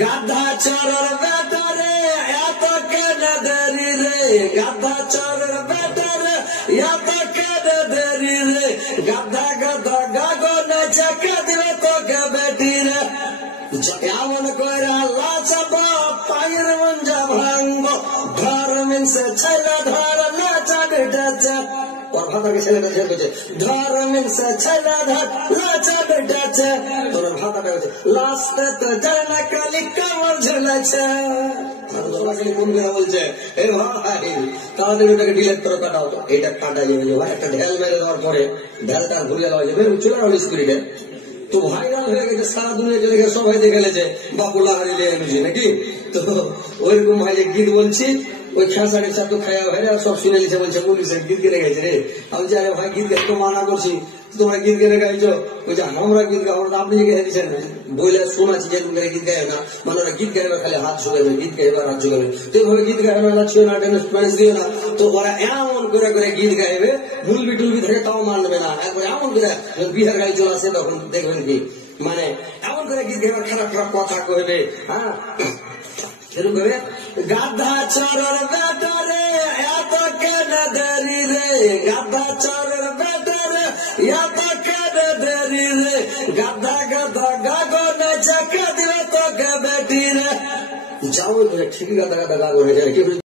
গাধা চোরের বেটা রে এত কেন দেরি রে, গাধা চোরের বেটা রে এত কেন দেরি রে, গাধা গাধা গাগনে চাকা দিবে তোকে বেটি রে, এমন করে লাচাব পায়ের মঞ্জা ভাঙব, ধর মিনসে ছেলে ধর লাচা বেটাছে, ওর ভাতাকে ছেলেটা ছেড়ে করছে, ধর মিনসে ছেলে ধর লাচা বেটাছে, তোর ভাতাটা হচ্ছে লাস্টে তো যায় না কালি কামড় ঝুলেছে। কোন কথা বলছে এ ভাই তাড়াতাড়ি ওটাকে ডিলেট করে কাটাও, তো এইটা কাটা যাবে ভাই, একটা ঢেল মেরে দেওয়ার পরে ঢেলটা ঘুরিয়ে দেওয়া যাবে, চলে যাবে স্পিরিটে তো ভাইরাল হয়ে গেছে, সারা দুনিয়া চলে গেছে, সবাই দেখে গেছে বাপুলা হারিয়ে এনেছি নাকি। তো ওইরকম ভাই যে গীত বলছি ওই খেসাড়ি চা তো খায়া ভাই সব শুনে নিছে, বলছে পুলিশের গীত গেনে গাইছে রে। আমি যে আরে ভাই গীত গাইতে মানা করছি, তোমরা গীত গেনে গাইছো, ওই যে আমরা গীত গাও আপনি যে গেয়ে দিচ্ছেন বইলে শোনাচ্ছি যে তুমি গীত গাই না, মানে ওরা গীত গাইবে খালি হাত ঝুঁকাবে, গীত গাইবে হাত ঝুঁকাবে, তো এইভাবে গীত গাইবে না, ছিল না টেন্স দিও না, তো ওরা এমন করে করে গীত গাইবে, মুলবি টুলবি থেকে তাও মানবে না, একবার এমন করে বিহার গাই চলে আসে তখন দেখবেন কি মানে এমন করে গীত গাইবে, খারাপ খারাপ কথা কইবে। হ্যাঁ গাধা চোরের বেটা রে এত কেন দেরি রে, গাধা চোরের বেটা রে এত কেন দেরি রে, গাধা গাধা গাগনে চাকা দিবে তোকে বেটি রে, যাও ঠিকই গাধা গাধা গাগনে যায়।